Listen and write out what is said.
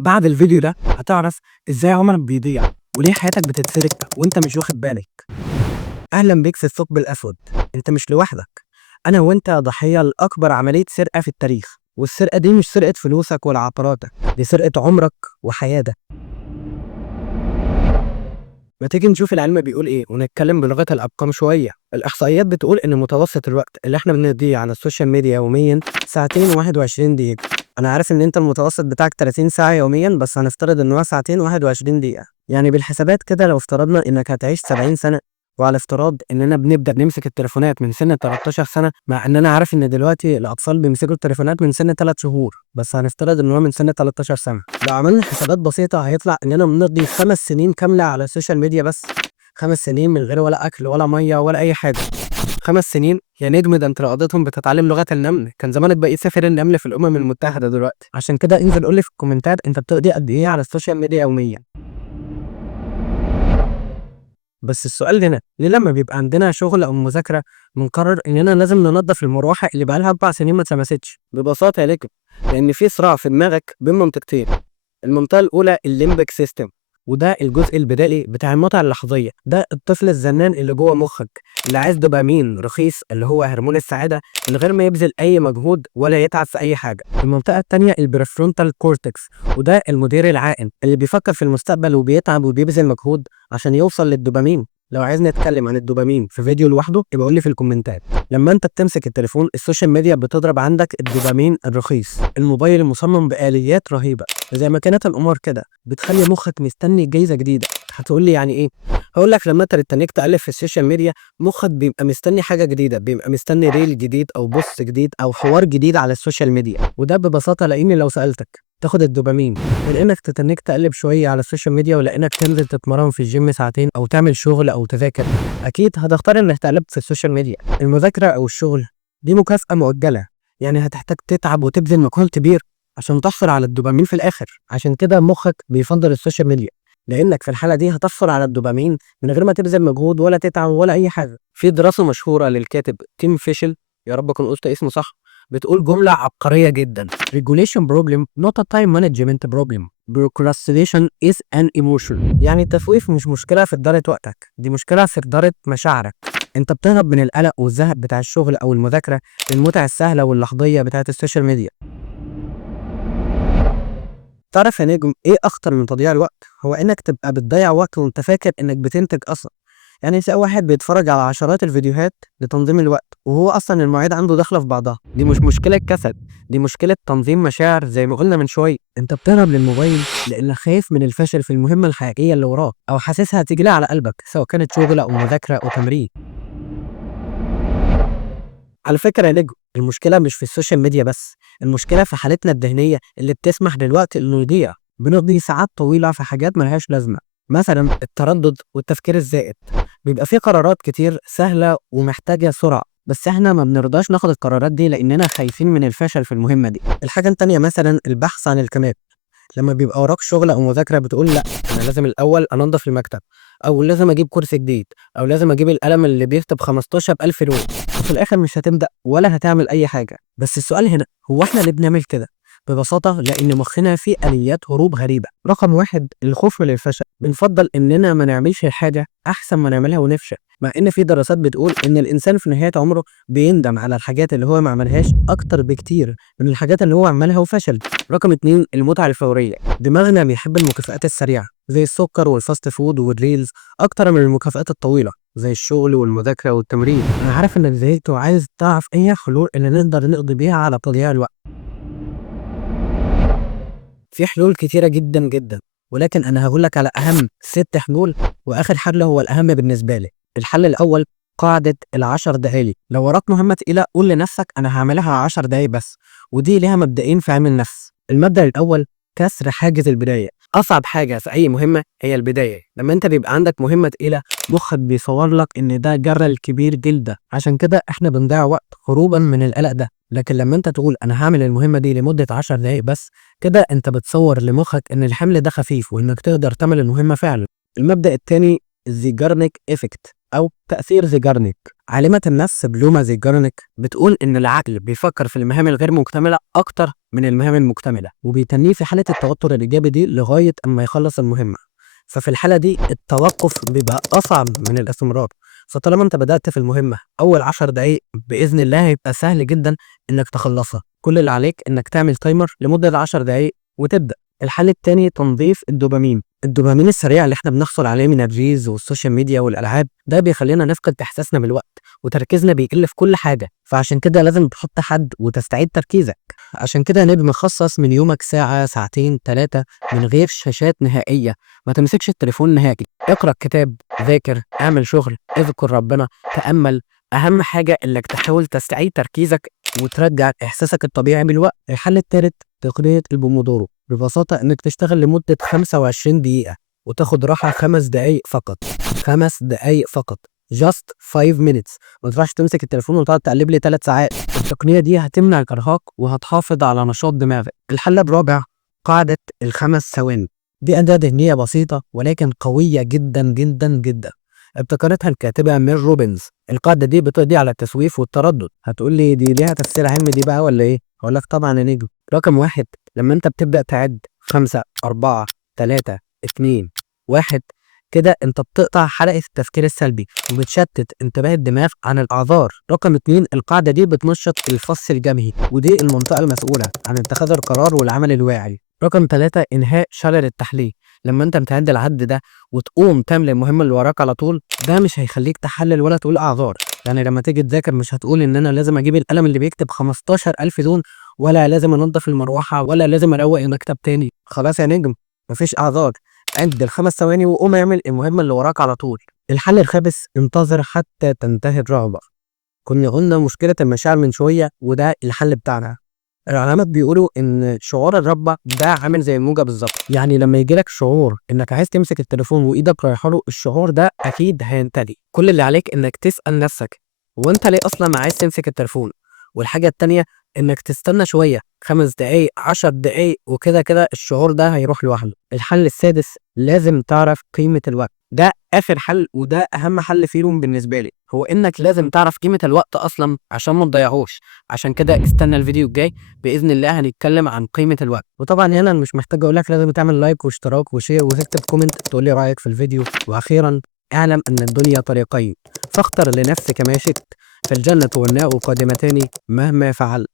بعد الفيديو ده هتعرف ازاي عمرك بيضيع وليه حياتك بتتسرق وانت مش واخد بالك. اهلا بيك في الثقب الاسود. انت مش لوحدك، انا وانت ضحية لاكبر عملية سرقة في التاريخ، والسرقة دي مش سرقة فلوسك ولا عقاراتك، دي سرقة عمرك وحياتك. ما تيجي نشوف العلم بيقول ايه ونتكلم بلغة الارقام شوية. الاحصائيات بتقول ان متوسط الوقت اللي احنا بنقضيه على السوشيال ميديا يوميا ساعتين و21 دقيقة. انا عارف ان انت المتوسط بتاعك 30 ساعة يوميا، بس هنفترض ان هو ساعتين و21 دقيقة. يعني بالحسابات كده لو افترضنا انك هتعيش 70 سنة، وعلى افتراض اننا بنبدأ نمسك التليفونات من سن 13 سنة، مع ان انا عارف ان دلوقتي الاطفال بيمسكوا التليفونات من سن 3 شهور، بس هنفترض ان هو من سن 13 سنة. لو عملنا حسابات بسيطة هيطلع اننا بنقضي 5 سنين كاملة على السوشيال ميديا بس. 5 سنين من غير ولا اكل ولا مية ولا اي حاجة. 5 سنين يا نجم، ده انت لو قضيتهم بتتعلم لغة النمل كان زمانك بقيت سفير النمل في الامم المتحدة دلوقتي. عشان كده انزل قول لي في الكومنتات انت بتقضي قد ايه على السوشيال ميديا يوميا. بس السؤال هنا، ليه لما بيبقى عندنا شغل او مذاكرة بنقرر اننا لازم ننظف المروحة اللي بقالها 4 سنين ما اتلمستش؟ ببساطة يا نجم، لان في صراع في دماغك بين منطقتين. المنطقة الأولى الليمبك سيستم، وده الجزء البدائي بتاع المتعة اللحظية، ده الطفل الزنان اللي جوه مخك اللي عايز دوبامين رخيص اللي هو هرمون السعادة من غير ما يبذل أي مجهود ولا يتعب في أي حاجة. المنطقة التانية البريفرونتال كورتكس، وده المدير العاقل اللي بيفكر في المستقبل وبيتعب وبيبذل مجهود عشان يوصل للدوبامين. لو عايز نتكلم عن الدوبامين في فيديو لوحده يبقى قول لي في الكومنتات. لما انت بتمسك التليفون السوشيال ميديا بتضرب عندك الدوبامين الرخيص. الموبايل مصمم بآليات رهيبة زي ما كانت الامور كده بتخلي مخك مستني جايزه جديده. هتقول لي يعني ايه؟ هقول لك لما انت تتنيك تقلب في السوشيال ميديا مخك بيبقى مستني حاجه جديده، بيبقى مستني ريل جديد او بوست جديد او حوار جديد على السوشيال ميديا. وده ببساطه لاني لو سالتك تاخد الدوبامين من انك تتنيك تقلب شويه على السوشيال ميديا ولا انك تنزل تتمرن في الجيم ساعتين او تعمل شغل او تذاكر، اكيد هتختار انك تقلب في السوشيال ميديا. المذاكره او الشغل دي مكافاه مؤجله، يعني هتحتاج تتعب وتبذل مجهود كبير عشان تحصل على الدوبامين في الاخر. عشان كده مخك بيفضل السوشيال ميديا، لانك في الحاله دي هتحصل على الدوبامين من غير ما تبذل مجهود ولا تتعب ولا اي حاجه. في دراسه مشهوره للكاتب تيم فيشل، يا رب اكون قلت اسمه صح، بتقول جمله عبقريه جدا: regulation problem not a time management problem. procrastination is an emotion. يعني التسويف مش مشكله في اداره وقتك، دي مشكله في اداره مشاعرك. انت بتهرب من القلق والزهق بتاع الشغل او المذاكره للمتعه السهله واللحظيه بتاعت السوشيال ميديا. تعرف يا نجم ايه اخطر من تضييع الوقت؟ هو انك تبقى بتضيع وقت وانت فاكر انك بتنتج اصلا. يعني تلاقي واحد بيتفرج على عشرات الفيديوهات لتنظيم الوقت وهو اصلا المواعيد عنده داخله في بعضها. دي مش مشكله كسل، دي مشكله تنظيم مشاعر زي ما قلنا من شويه. انت بتهرب للموبايل لانك خايف من الفشل في المهمه الحقيقيه اللي وراك، او حاسسها هتجيلها على قلبك سواء كانت شغل او مذاكره او تمرين. على فكرة يا نجم، المشكلة مش في السوشيال ميديا بس، المشكلة في حالتنا الذهنية اللي بتسمح للوقت إنه يضيع. بنقضي ساعات طويلة في حاجات ملهاش لازمة، مثلا التردد والتفكير الزائد. بيبقى في قرارات كتير سهلة ومحتاجة سرعة، بس احنا ما بنرضاش ناخد القرارات دي لأننا خايفين من الفشل في المهمة دي. الحاجة التانية مثلا البحث عن الكمال. لما بيبقى وراك شغل او مذاكره بتقول لا، انا لازم الاول انضف المكتب، او لازم اجيب كرسي جديد، او لازم اجيب القلم اللي بيكتب 15,000 لون. وفي الاخر مش هتبدا ولا هتعمل اي حاجه. بس السؤال هنا، هو احنا ليه بنعمل كده؟ ببساطة لأن مخنا فيه آليات هروب غريبة. رقم واحد الخوف من الفشل، بنفضل إننا ما نعملش الحاجة أحسن ما نعملها ونفشل، مع إن في دراسات بتقول إن الإنسان في نهاية عمره بيندم على الحاجات اللي هو ما عملهاش أكتر بكتير من الحاجات اللي هو عملها وفشل. رقم اتنين المتعة الفورية، دماغنا بيحب المكافآت السريعة زي السكر والفاست فود والريلز أكتر من المكافآت الطويلة زي الشغل والمذاكرة والتمرين. أنا عارف إنك زهقت وعايز تعرف إيه الحلول اللي نقدر نقضي بيها على تضييع الوقت. في حلول كتيرة جدا جدا، ولكن أنا هقول لك على أهم 6 حلول، وآخر حل هو الأهم بالنسبة لي. الحل الأول قاعدة ال10 دقايق. لو وراك مهمة تقيلة قول لنفسك أنا هعملها 10 دقايق بس، ودي ليها مبدئين في علم النفس. المبدأ الأول كسر حاجز البداية. أصعب حاجة في أي مهمة هي البداية. لما أنت بيبقى عندك مهمة تقيلة مخك بيصور لك إن ده جرى الكبير جلدة، عشان كده إحنا بنضيع وقت هروبا من القلق ده. لكن لما أنت تقول أنا هعمل المهمة دي لمدة 10 دقايق بس، كده انت بتصور لمخك ان الحمل ده خفيف وانك تقدر تعمل المهمة فعلا. المبدأ التاني الزيجارنيك افكت، أو تأثير زيجارنيك. عالمة النفس بلوما زيجارنيك بتقول إن العقل بيفكر في المهام الغير مكتملة أكتر من المهام المكتملة، وبيتنيه في حالة التوتر الإيجابي دي لغاية أما يخلص المهمة. ففي الحالة دي التوقف بيبقى أصعب من الاستمرار. فطالما أنت بدأت في المهمة أول 10 دقايق بإذن الله هيبقى سهل جدا إنك تخلصها. كل اللي عليك إنك تعمل تايمر لمدة 10 دقايق وتبدأ. الحل التاني تنظيف الدوبامين. الدوبامين السريع اللي احنا بنحصل عليه من الريلز والسوشيال ميديا والألعاب ده بيخلينا نفقد إحساسنا بالوقت، وتركيزنا بيقل في كل حاجة. فعشان كده لازم تحط حد وتستعيد تركيزك. عشان كده نبي مخصص من يومك ساعة ساعتين 3 من غير شاشات نهائية. ما تمسكش التليفون نهائي. اقرأ كتاب، ذاكر، اعمل شغل، اذكر ربنا، تأمل. أهم حاجة إنك تحاول تستعيد تركيزك وترجع إحساسك الطبيعي بالوقت. الحل الثالث تقنية البومودورو. ببساطة إنك تشتغل لمدة 25 دقيقة وتاخد راحة 5 دقايق فقط. 5 دقايق فقط. just 5 minutes. ما تروحش تمسك التليفون وتقعد تقلب لي 3 ساعات. التقنية دي هتمنع الإرهاق وهتحافظ على نشاط دماغك. الحل الرابع قاعدة ال5 ثواني. دي أداة ذهنية بسيطة ولكن قوية جدا جدا جدا. ابتكرتها الكاتبة مير روبنز. القاعدة دي بتقضي على التسويف والتردد. هتقول لي دي ليها تفسير علمي دي بقى ولا ايه؟ هقول لك طبعا يا نجم. رقم 1، لما انت بتبدأ تعد 5 4 3 2 1 كده انت بتقطع حلقة التفكير السلبي وبتشتت انتباه الدماغ عن الأعذار. رقم 2، القاعدة دي بتنشط الفص الجبهي ودي المنطقة المسؤولة عن اتخاذ القرار والعمل الواعي. رقم 3، إنهاء شلل التحليل. لما انت بتعد العد ده وتقوم تعمل المهمة اللي وراك على طول ده مش هيخليك تحلل ولا تقول أعذار. يعني لما تيجي تذاكر مش هتقول إن أنا لازم أجيب القلم اللي بيكتب 15,000 لون، ولا لازم أنظف المروحة، ولا لازم أروق المكتب تاني. خلاص يا نجم، مفيش أعذار. عد ال5 ثواني وقوم اعمل المهمة اللي وراك على طول. الحل الخامس، انتظر حتى تنتهي الرغبة. كنا قلنا مشكلة المشاعر من شوية وده الحل بتاعنا. العلماء بيقولوا ان شعور الرغبة ده عامل زي الموجة بالظبط. يعني لما يجيلك شعور انك عايز تمسك التليفون وايدك رايحه له، الشعور ده اكيد هينتهي. كل اللي عليك انك تسأل نفسك هو انت ليه اصلا ما عايز تمسك التليفون. والحاجة التانية انك تستنى شوية، 5 دقايق 10 دقايق وكده كده الشعور ده هيروح لوحده. الحل السادس، لازم تعرف قيمة الوقت. ده اخر حل وده اهم حل فيهم بالنسبة لي، هو انك لازم تعرف قيمة الوقت اصلا عشان ما تضيعهوش. عشان كده استنى الفيديو الجاي باذن الله هنتكلم عن قيمة الوقت. وطبعا هنا مش محتاج اقول لك لازم تعمل لايك واشتراك وشير وتكتب كومنت تقول لي رايك في الفيديو. واخيرا اعلم ان الدنيا طريقين فاختر لنفسك ما شئت، فالجنة والنار قادمتان مهما فعلت.